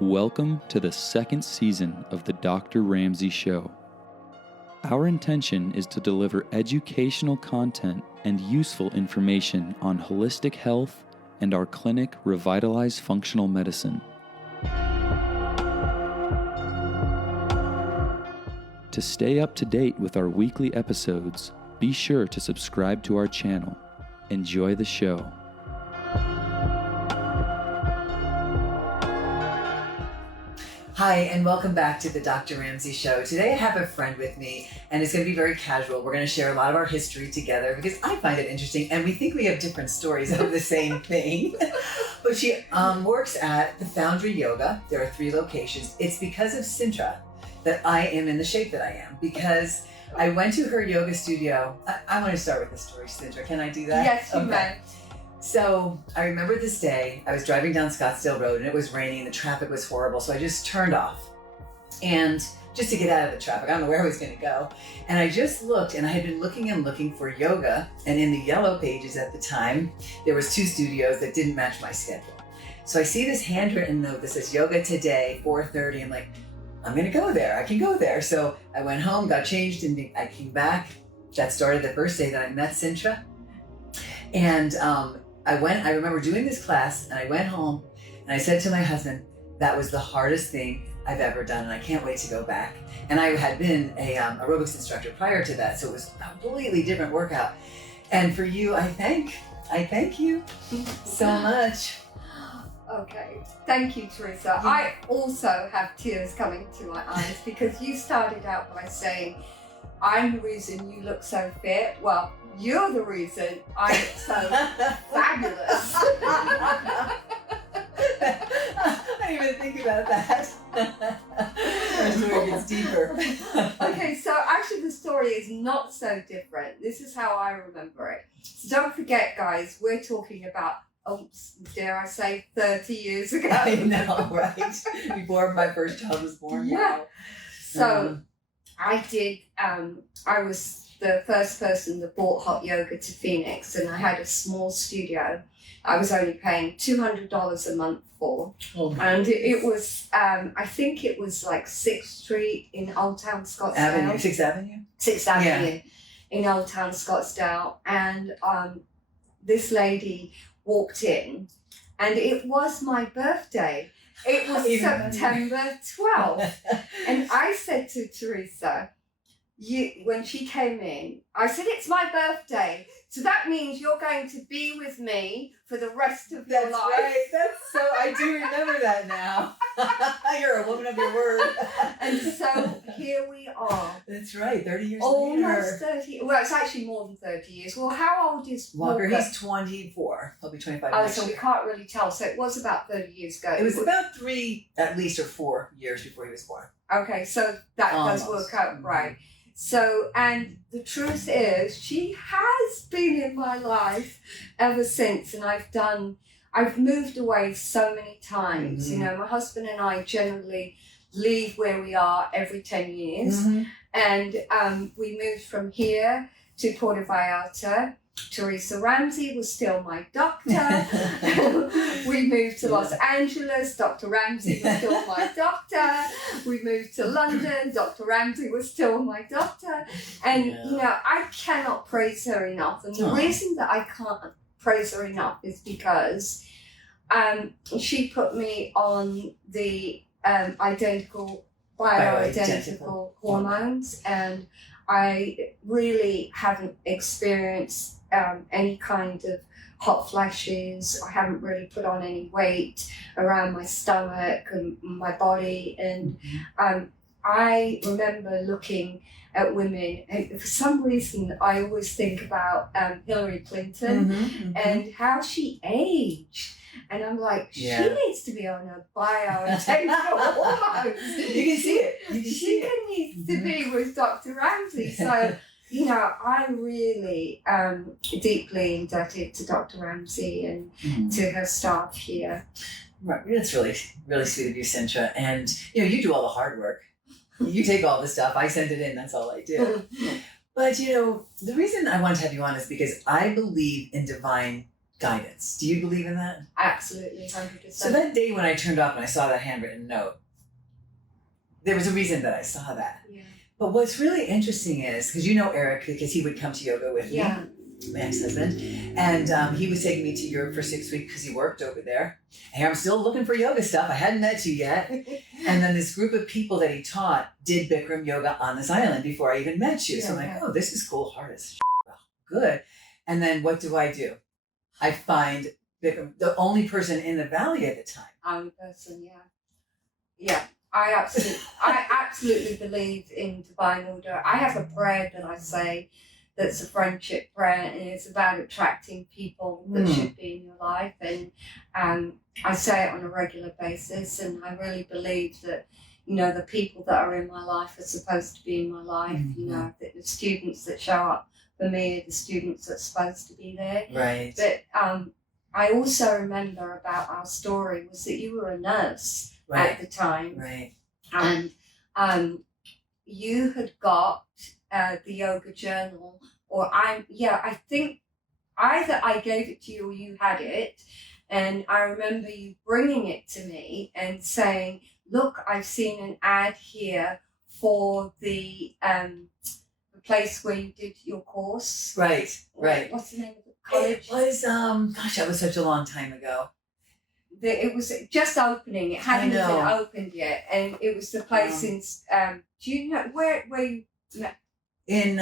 Welcome to the second season of the Dr. Ramsey Show. Our intention is to deliver educational content and useful information on holistic health and our clinic, Revitalize Functional Medicine. To stay up to date with our weekly episodes, be sure to subscribe to our channel. Enjoy the show. Hi, and welcome back to the Dr. Ramsey Show. Today I have a friend with me, and it's going to be very casual. We're going to share a lot of our history together because I find it interesting, and we think we have different stories of the same thing. But she works at the Foundry Yoga. There are 3 locations. It's because of Cintra that I am in the shape that I am, because I went to her yoga studio. I want to start with the story, Cintra. Can I do that? Yes, you may. So I remember this day, I was driving down Scottsdale Road and it was raining and the traffic was horrible. So I just turned off, and just to get out of the traffic, I don't know where I was going to go. And I just looked, and I had been looking for yoga. And in the yellow pages at the time, there was 2 studios that didn't match my schedule. So I see this handwritten note that says yoga today, 4:30. I'm like, I'm going to go there. I can go there. So I went home, got changed, and I came back. That started the first day that I met Cintra. And I remember doing this class, and I went home and I said to my husband, that was the hardest thing I've ever done, and I can't wait to go back. And I had been a aerobics instructor prior to that, so it was a completely different workout. And for you, I thank you so much. Okay, thank you, Teresa. Yeah. I also have tears coming to my eyes because you started out by saying, I'm the reason you look so fit. Well, you're the reason I look so fabulous. I didn't even think about that. Our story gets deeper. Okay, so actually the story is not so different. This is how I remember it. So don't forget, guys, we're talking about, dare I say, 30 years ago. I know, right? Before my first child was born. Yeah. Wow. So I was the first person that brought hot yoga to Phoenix, and I had a small studio. I was only paying $200 a month for. Oh, and it was, I think it was like 6th Street in Old Town Scottsdale. 6th Avenue? 6th Avenue in Old Town Scottsdale. And this lady walked in, and it was my birthday. It was September 12th. And I said to Teresa, when she came in, I said, it's my birthday. So that means you're going to be with me for the rest of your life. That's right. I do remember that now. You're a woman of your word. And so here we are. That's right. 30 years Almost later. 30. Well, it's actually more than 30 years. Well, how old is Walker? Walker? He's 24. He'll be 25 Oh, next so year. we can't really tell. So it was about 30 years ago. It was about 3, at least, or 4 years before he was born. Okay, so that does work out right. So, and the truth is, she has been in my life ever since, and I've moved away so many times. Mm-hmm. You know, my husband and I generally leave where we are every 10 years. Mm-hmm. And we moved from here to Puerto Vallarta. Teresa Ramsey was still my doctor. We moved to Los Angeles. Dr. Ramsey was still my doctor. We moved to London. Dr. Ramsey was still my doctor. And, you know, I cannot praise her enough. And the reason that I can't praise her enough is because she put me on the bioidentical hormones, and I really haven't experienced any kind of hot flashes. I haven't really put on any weight around my stomach and my body. And I remember looking at women, and for some reason I always think about Hillary Clinton and how she aged. And I'm like, she needs to be on a bioidentical hormones. You can see it. She needs to be with Dr. Ramsey. So, you know, I'm really deeply indebted to Dr. Ramsey and to her staff here. Right. That's really, really sweet of you, Cintra. And, you know, you do all the hard work. You take all the stuff. I send it in. That's all I do. But, you know, the reason I want to have you on is because I believe in divine guidance. Do you believe in that? Absolutely, 100%. So that day when I turned off and I saw that handwritten note, there was a reason that I saw that. Yeah. But what's really interesting is, because you know Eric, because he would come to yoga with me, my ex-husband, and he was taking me to Europe for 6 weeks because he worked over there. And here I'm still looking for yoga stuff. I hadn't met you yet. And then this group of people that he taught did Bikram yoga on this island before I even met you. So I'm like, oh, this is cool, hard as good. And then what do? I find Bikram, the only person in the valley at the time. Only person, yeah. I absolutely believe in divine order. I have a prayer that I say that's a friendship prayer, and it's about attracting people that should be in your life. And I say it on a regular basis, and I really believe that, you know, the people that are in my life are supposed to be in my life. You know, that the students that show up for me are the students that are supposed to be there. Right. But I also remember about our story was that you were a nurse at the time. Right. And you had got the yoga journal, or I think either I gave it to you or you had it. And I remember you bringing it to me and saying, look, I've seen an ad here for the place where you did your course. Right. What's the name of the college? It was, that was such a long time ago. It was just opening. It hadn't even opened yet, and it was the place in. Do you know where you? In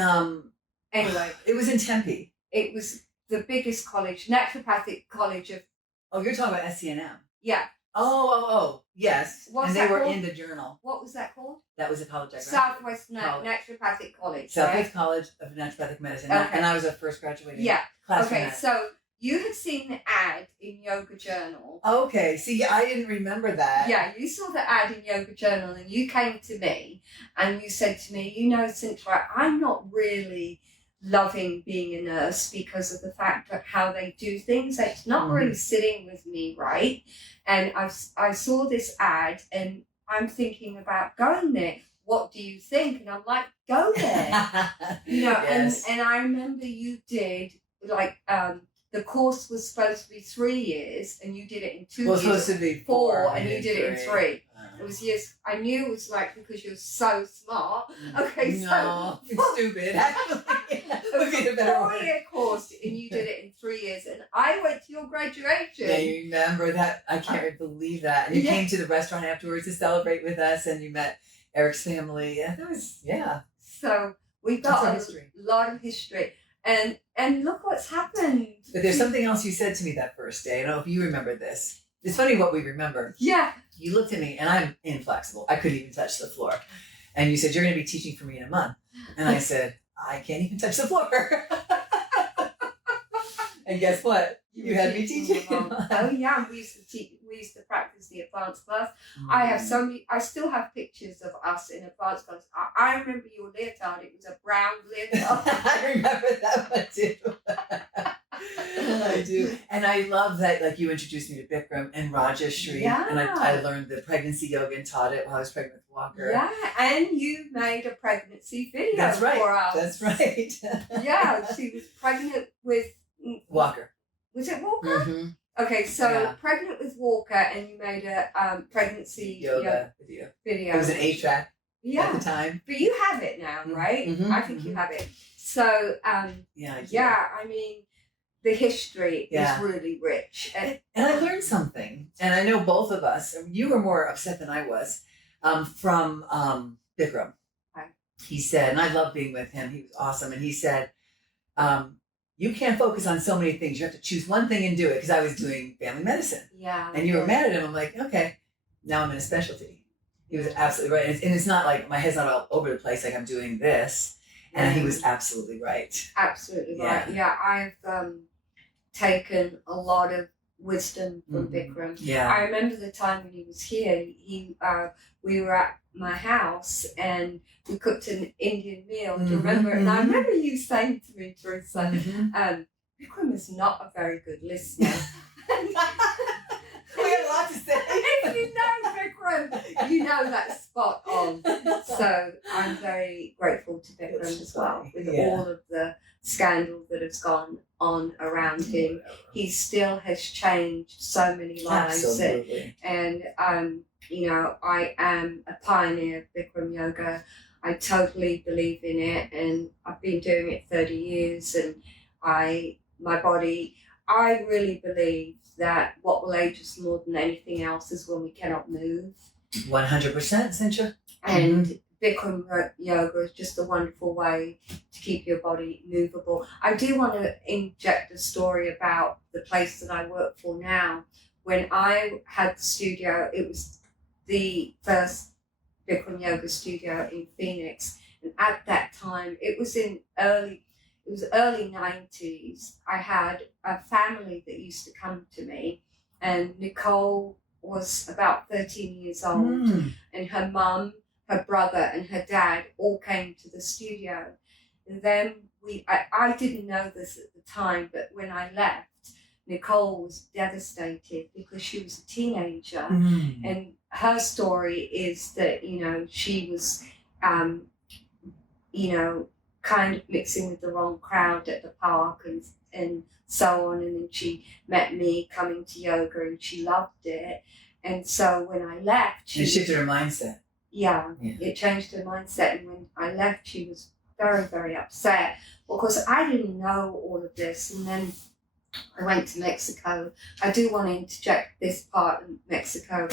Anyway, it was in Tempe. It was the biggest college, naturopathic college of. Oh, you're talking about SCNM. Yeah. Oh, yes. What's and that they were called? in the journal. What was that called? That was a college. Southwest Naturopathic College. Southwest College of Naturopathic Medicine, and I was a first graduating. Yeah. Class Okay, so you had seen the ad in Yoga Journal. Okay, see, I didn't remember that. Yeah, you saw the ad in Yoga Journal, and you came to me and you said to me, you know, Cintra, I'm not really loving being a nurse because of the fact that how they do things. It's not really sitting with me, right? And I saw this ad and I'm thinking about going there. What do you think? And I'm like, go there. You know, yes. and I remember you did like the course was supposed to be 3 years and you did it in 2 years. Well, it was supposed to be 4 and you did it in 3. It was years. I knew it was like because you're so smart. Okay, no, so stupid. Actually, would be the a better word. 4-year course, and you did it in 3 years. And I went to your graduation. Yeah, you remember that? I can't believe that. And you came to the restaurant afterwards to celebrate with us, and you met Eric's family. Yeah, that was So we got a lot of history, and look what's happened. But there's something else you said to me that first day. I don't know if you remember this. It's funny what we remember. Yeah. You looked at me, and I'm inflexible. I couldn't even touch the floor. And you said, you're going to be teaching for me in a month. And I said, I can't even touch the floor. And guess what? You had me teaching. Oh, yeah. We used to practice the advanced class. I have so many. I still have pictures of us in advanced class. I remember your leotard. It was a brown leotard. I remember that one too. I do. And I love that, like, you introduced me to Bikram and Rajashri. Yeah. And I learned the pregnancy yoga and taught it while I was pregnant with Walker. Yeah, and you made a pregnancy video That's right. for us. That's right. Yeah, she was pregnant with... Walker. Was it Walker? Mm-hmm. Okay, so pregnant with Walker, and you made a pregnancy yoga video. It was an 8-track at the time. But you have it now, right? Mm-hmm. I think you have it. So, I mean, the history is really rich. And I learned something, and I know both of us, you were more upset than I was, from Bikram. Okay. He said, and I love being with him, he was awesome, and he said, you can't focus on so many things. You have to choose one thing and do it, because I was doing family medicine. Yeah. And you were mad at him. I'm like, okay, now I'm in a specialty. He was absolutely right. And it's not like my head's not all over the place, like I'm doing this. And he was absolutely right. Absolutely right. Yeah, I've taken a lot of wisdom from Bikram. Yeah. I remember the time when he was here, we were at my house and we cooked an Indian meal. Do you remember? And I remember you saying to me, Teresa, Bikram is not a very good listener. We have a lot to say. If you know Bikram, you know that's spot on. So I'm very grateful to Bikram as well, with all of the scandal that has gone on around him, he still has changed so many lives. Absolutely. And I am a pioneer of Bikram Yoga. I totally believe in it, and I've been doing it 30 years. And I really believe that what will age us more than anything else is when we cannot move. 100%, Cintra. And Bikram Yoga is just a wonderful way to keep your body movable. I do want to inject a story about the place that I work for now. When I had the studio, it was the first Bikram Yoga studio in Phoenix. And at that time, it was early 90s. I had a family that used to come to me, and Nicole was about 13 years old, and her mum, her brother, and her dad all came to the studio. And then I didn't know this at the time, but when I left, Nicole was devastated because she was a teenager, and her story is that she was kind of mixing with the wrong crowd at the park and so on, and then she met me coming to yoga and she loved it. And so when I left, it shifted her mindset. Yeah, it changed her mindset. And when I left, she was very, very upset because I didn't know all of this. And then I went to Mexico. I do want to interject this part of Mexico,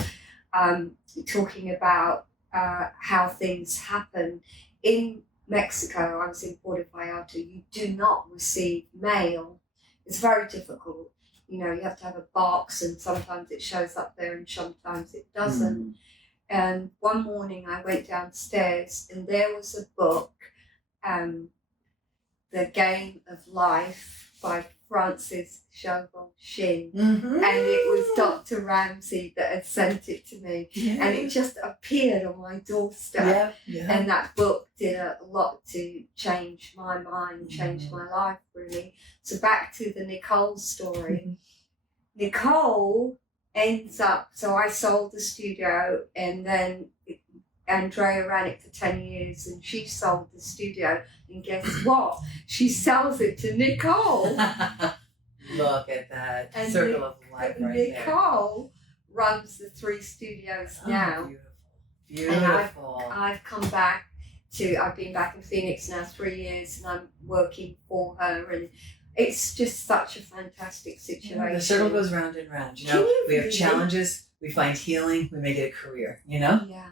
talking about how things happen. In Mexico, I was in Puerto Vallarta, you do not receive mail. It's very difficult. You have to have a box, and sometimes it shows up there and sometimes it doesn't. And one morning I went downstairs and there was a book, The Game of Life by Francis Shovel Shin. And it was Dr. Ramsey that had sent it to me. And it just appeared on my doorstep. And that book did a lot to change my mind, change my life, really. So back to the Nicole story. Nicole ends up, so I sold the studio, and then Andrea ran it for 10 years, and she sold the studio. And guess what? She sells it to Nicole. Look at that And circle of life right Nicole runs the 3 studios now. Beautiful. And I've come back I've been back in Phoenix now 3 years, and I'm working for her, and it's just such a fantastic situation. The circle goes round and round. We have challenges, we find healing, we make it a career, Yeah.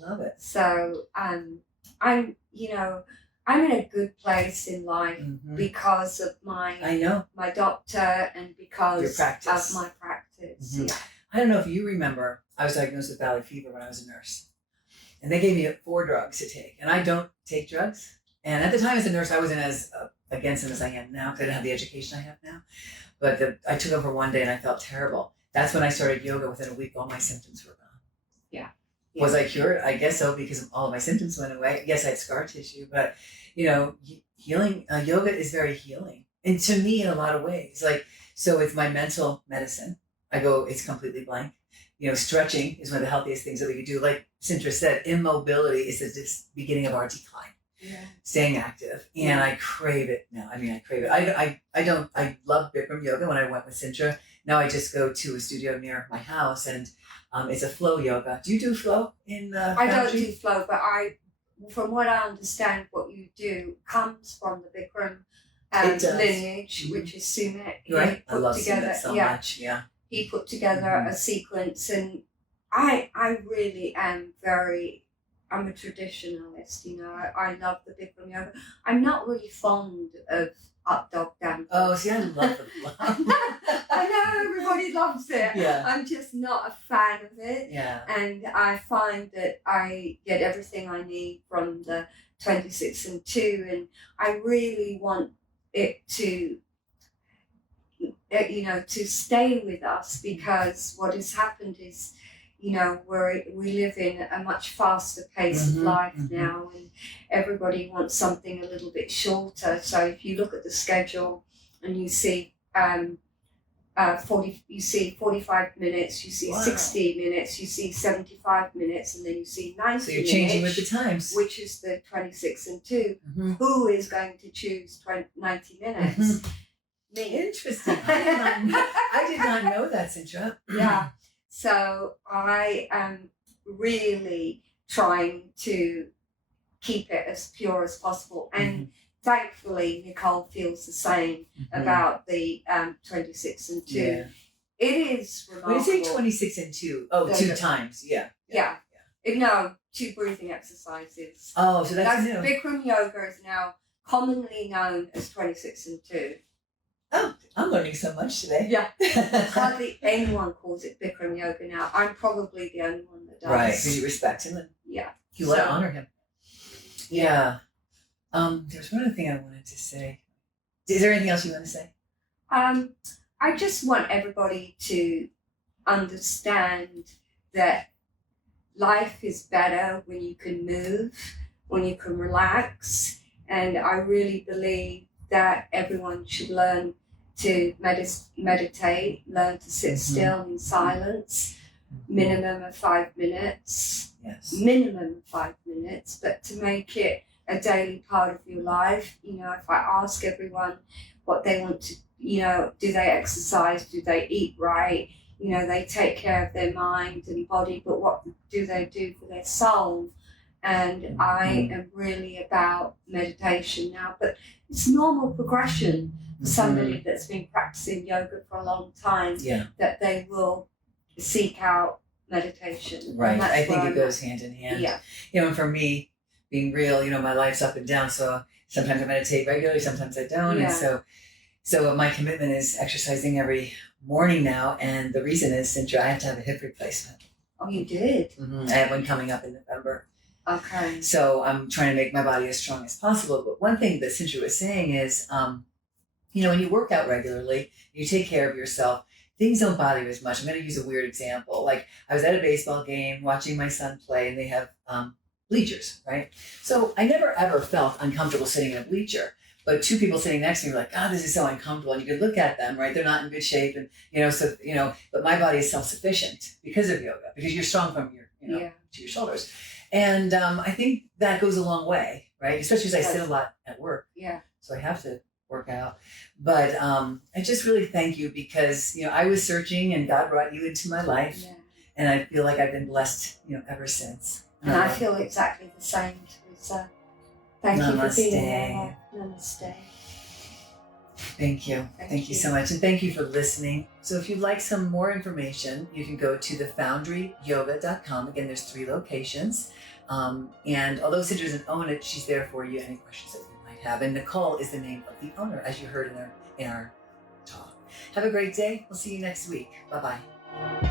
Love it. So I'm in a good place in life because of my doctor and because your practice. of my practice. I don't know if you remember, I was diagnosed with valley fever when I was a nurse. And they gave me 4 drugs to take. And I don't take drugs. And at the time as a nurse, I wasn't as against them as I am now because I didn't have the education I have now. But I took over one day and I felt terrible. That's when I started yoga. Within a week, all my symptoms were gone. Yeah. Was I cured? I guess so, because all of my symptoms went away. Yes, I had scar tissue, but healing, yoga is very healing. And to me, in a lot of ways, so it's my mental medicine. It's completely blank. Stretching is one of the healthiest things that we could do. Like Cintra said, immobility is the beginning of our decline. Staying active, and I crave it now. I crave it. I love Bikram Yoga when I went with Cintra. Now I just go to a studio near my house, and it's a flow yoga. Do you do flow in I don't do flow, but from what I understand, what you do comes from the Bikram lineage, which is Sumit. Right, I love Sumit so much. Yeah, he put together a sequence, and I really am I'm a traditionalist, I love the Bikram Yoga. I'm not really fond of up dog, down dog. Oh, see, I love the I know everybody loves it. Yeah. I'm just not a fan of it. Yeah. And I find that I get everything I need from the 26 and 2, and I really want it to stay with us, because what has happened is, we live in a much faster pace of life now, and everybody wants something a little bit shorter. So if you look at the schedule and you see you see 45 minutes, you see 60 minutes, you see 75 minutes, and then you see 90 minutes. So you're changing with the times. Which is the 26 and 2. Mm-hmm. Who is going to choose 90 minutes? Mm-hmm. Me. Interesting. I did not know that, Cintra. Yeah. So I am really trying to keep it as pure as possible. And thankfully, Nicole feels the same about the 26 and 2. Yeah. It is remarkable. When you say 26 and 2, two times, yeah. No, 2 breathing exercises. Oh, so that's new. Bikram Yoga is now commonly known as 26 and 2. Oh, I'm learning so much today. Yeah. Hardly anyone calls it Bikram Yoga now. I'm probably the only one that does. Right, because you respect him and you want to honor him. Yeah. There's one other thing I wanted to say. Is there anything else you want to say? I just want everybody to understand that life is better when you can move, when you can relax. And I really believe that everyone should learn to meditate, learn to sit still in silence, minimum of 5 minutes. Yes. Minimum of 5 minutes, but to make it a daily part of your life. If I ask everyone what they want to, do they exercise, do they eat right, they take care of their mind and body, but what do they do for their soul? And I am really about meditation now, but it's normal progression for somebody that's been practicing yoga for a long time, that they will seek out meditation. Right, I think it goes hand in hand. Yeah. And for me, being real, my life's up and down, so sometimes I meditate regularly, sometimes I don't, and so my commitment is exercising every morning now, and the reason is, Cintra, I have to have a hip replacement. Oh, you did? I have one coming up in November. Okay. So I'm trying to make my body as strong as possible, but one thing that Cintra was saying is, when you work out regularly, you take care of yourself, things don't bother you as much. I'm going to use a weird example. Like, I was at a baseball game watching my son play, and they have bleachers, right? So I never ever felt uncomfortable sitting in a bleacher, but 2 people sitting next to me were like, this is so uncomfortable. And you could look at them, right? They're not in good shape. And, but my body is self-sufficient because of yoga, because you're strong from your, to your shoulders. And I think that goes a long way, right? Especially as I sit a lot at work. Yeah. So I have to work out. But I just really thank you because, I was searching and God brought you into my life. Yeah. And I feel like I've been blessed, ever since. And I feel exactly the same, Teresa. Thank you for being here. Namaste. Thank you. Thank you so much. And thank you for listening. So if you'd like some more information, you can go to thefoundryyoga.com. Again, there's 3 locations. And although Cintra doesn't own it, she's there for you. Any questions that you might have. And Nicole is the name of the owner, as you heard in our talk. Have a great day. We'll see you next week. Bye-bye.